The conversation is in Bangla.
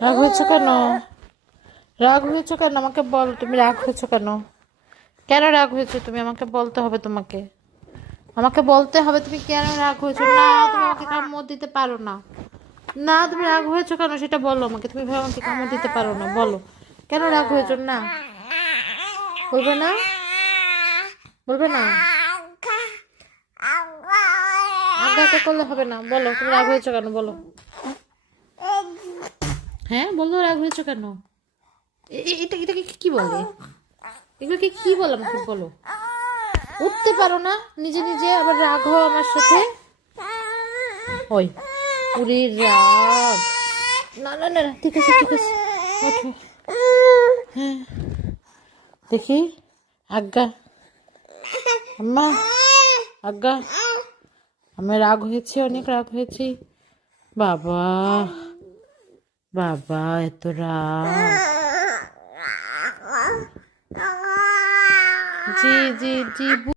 রাগ হয়েছো কেন? রাগ হয়েছো কেন? আমাকে বল, তুমি রাগ হয়েছো কেন? কেন রাগ হয়েছো তুমি? আমাকে বলতে হবে তোমাকে। আমাকে বলতে হবে তুমি কেন রাগ হয়েছো। না, তুমি আমাকে কামড় দিতে পারো না। না, তুমি রাগ হয়েছো কেন সেটা বলো আমাকে। তুমি ভাবে আমাকে কামড় দিতে পারো না, বলো কেন রাগ হয়েছো। না, বলবে না? বলবে না? আজ্ঞা আজ্ঞা করলে হবে না, বলো তুমি রাগ হয়েছো কেন, বলো। হ্যাঁ বলো, রাগ হয়েছো কেন? এটাকে কি বলে? এগুলোকে কি বলে আমাকে বলো। উঠতে পারো না নিজে নিজে, আবার রাগ হও আমার সাথে। ওই পুরীর রাগ। না না না না, ঠিক আছে ঠিক আছে, ওঠো। হ্যাঁ, দেখি। আজ্ঞা, আম্মা, আজ্ঞা। আমি রাগ হয়েছি, অনেক রাগ হয়েছি। বাবা, বাবা এত রাগ। জি জি জি।